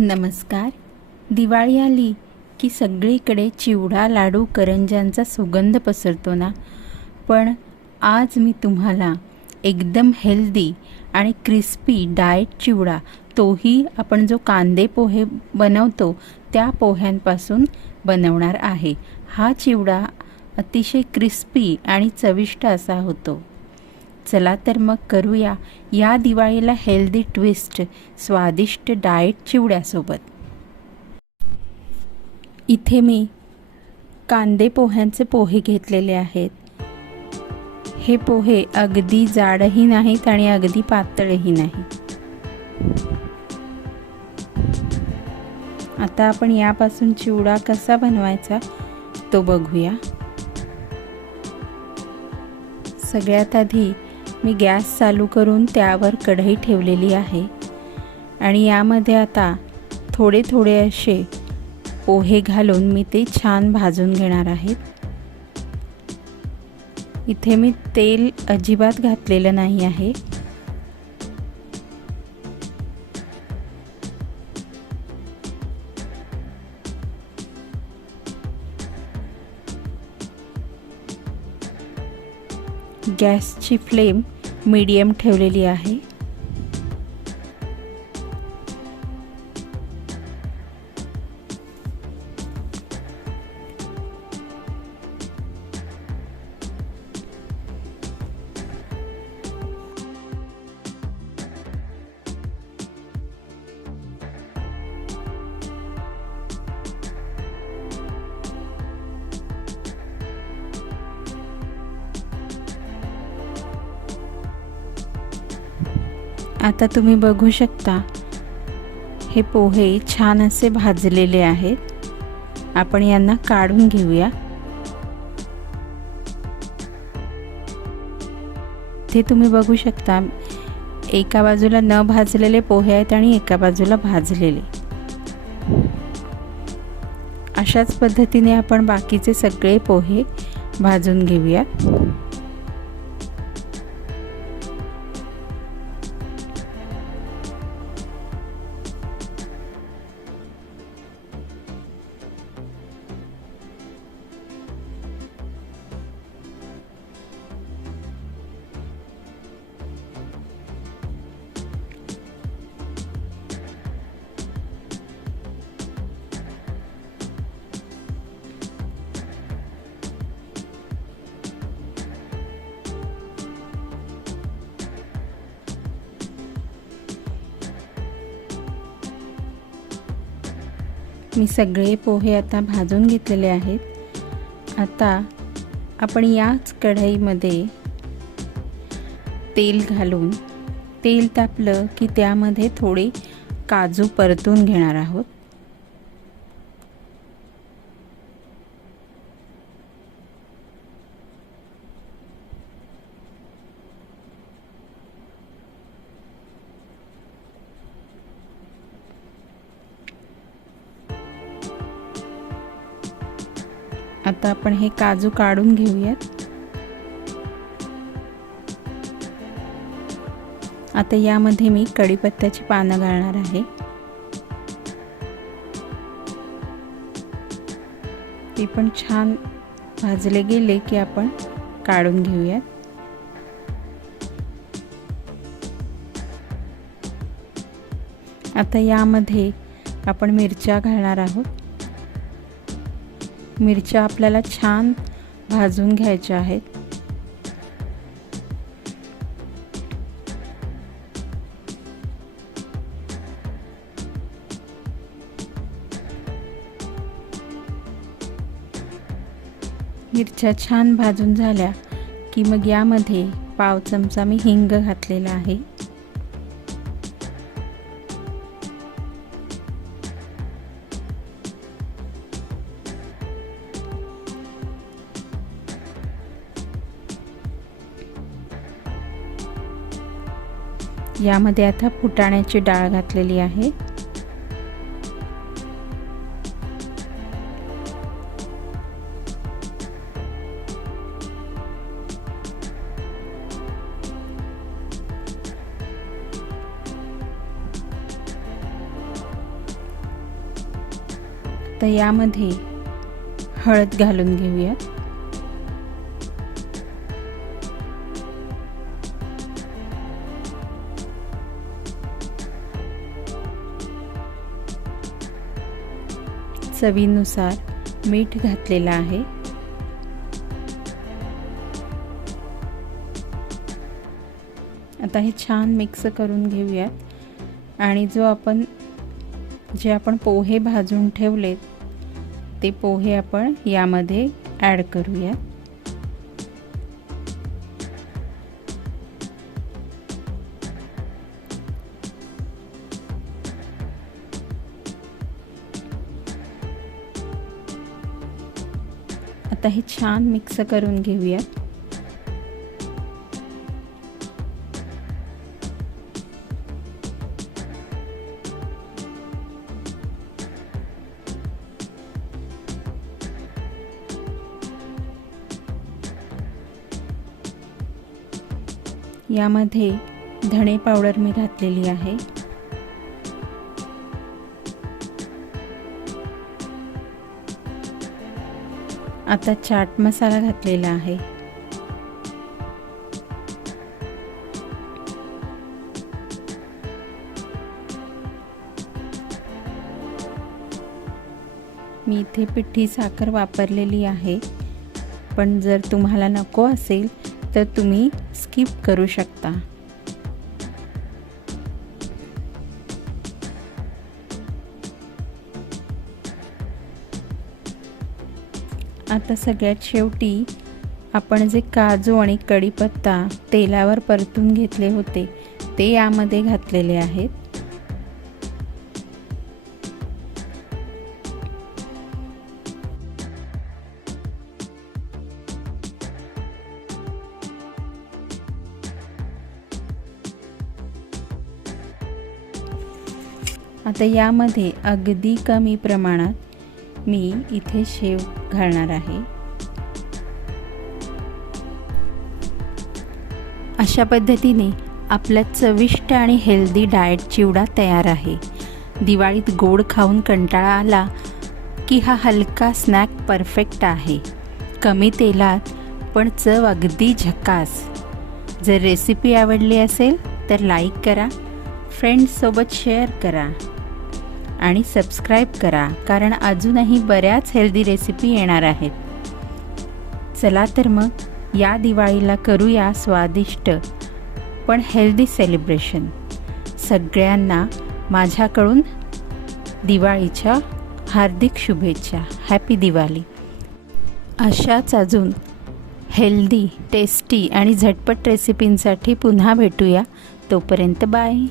नमस्कार. दिवाळी आली की सगळीकडे चिवडा, लाडू, करंज्यांचा सुगंध पसरतो ना. पण आज मी तुम्हाला एकदम हेल्दी आणि क्रिस्पी डाएट चिवडा, तोही आपण जो कांदे पोहे बनवतो त्या पोह्यांपासून बनवणार आहे. हा चिवडा अतिशय क्रिस्पी आणि चविष्ट असा होतो. चला तर मग करूया या दिवाळीला हेल्दी ट्विस्ट स्वादिष्ट डाएट चिवड्यासोबत. इथे मी कांदे पोह्यांचे पोहे घेतलेले आहेत. हे पोहे अगदी जाडही नाहीत आणि अगदी पातळही नाहीत. आता आपण यापासून चिवडा कसा बनवायचा तो बघूया. सगळ्यात आधी मी गॅस चालू करून त्यावर कढई ठेवलेली आहे आणि यामध्ये आता थोडे थोडे असे पोहे घालून मी ते छान भाजून घेणार आहे. इथे मी तेल अजिबात घातलेलं नाही आहे. गॅसची फ्लेम मीडियम ठेवलेली आहे. आता तुम्ही बघू शकता हे पोहे छान असे भाजलेले आहेत. आपण यांना काढून घेऊया. ते तुम्ही बघू शकता एका बाजूला न भाजलेले पोहे आहेत आणि एका बाजूला भाजलेले. अशाच पद्धतीने आपण बाकीचे सगळे पोहे भाजून घेऊया. मी सगळे पोहे आता भाजून घेतलेले आहेत. आता आपण याच कढईमध्ये तेल घालून, तेल तापलं की त्यामध्ये थोडे काजू परतून घेणार आहोत. आता आपण हे काजू काढून घेऊयात. आता यामध्ये मी कढीपत्त्याची पानं घालणार आहे. ते पण छान भाजले गेले की आपण काढून घेऊयात. आता यामध्ये आपण मिरच्या घालणार आहोत. मिरच्या आपल्याला छान भाजून घ्यायच्या आहेत. मिरच्या छान भाजून झाल्या की मग यामध्ये पाव चमचा मी हिंग घातलेला आहे. यामध्ये आता फुटाण्याची डाळ घातलेली आहे. आता यामध्ये हळद घालून घेऊयात. चवीनुसार मीठ घातलेलं आहे. आता हे छान मिक्स करून घेऊयात आणि जे आपण पोहे भाजून ठेवलेत ते पोहे आपण यामध्ये ॲड करूया. आता हे छान मिक्स करून घेऊया. यामध्ये धणे पावडर मी घातलेली आहे. आता चाट मसाला घातलेला आहे. मी इथे पिठी साखर वापरलेली आहे, पण जर तुम्हाला नको असेल तर तुम्ही स्किप करू शकता. आता सगळ्यात शेवटी आपण जे काजू आणि कढीपत्ता तेलावर परतून घेतले होते ते यामध्ये घातलेले आहेत. आता यामध्ये अगदी कमी प्रमाणात मी इथे शेव घालणार आहे. अशा पद्धतीने आपला चविष्ट आणि हेल्दी डाएट चिवडा तयार आहे. दिवाळीत गोड खाऊन कंटाळा आला की हा हलका स्नॅक परफेक्ट आहे. कमी तेलात पण चव अगदी झकास. जर रेसिपी आवडली असेल तर लाईक करा, फ्रेंड्ससोबत शेअर करा आणि सबस्क्राईब करा, कारण अजूनही बऱ्याच हेल्दी रेसिपी येणार आहेत. चला तर मग या दिवाळीला करूया स्वादिष्ट पण हेल्दी सेलिब्रेशन. सगळ्यांना माझ्याकडून दिवाळीच्या हार्दिक शुभेच्छा. हॅपी दिवाळी. अशाच अजून हेल्दी, टेस्टी आणि झटपट रेसिपींसाठी पुन्हा भेटूया. तोपर्यंत बाय.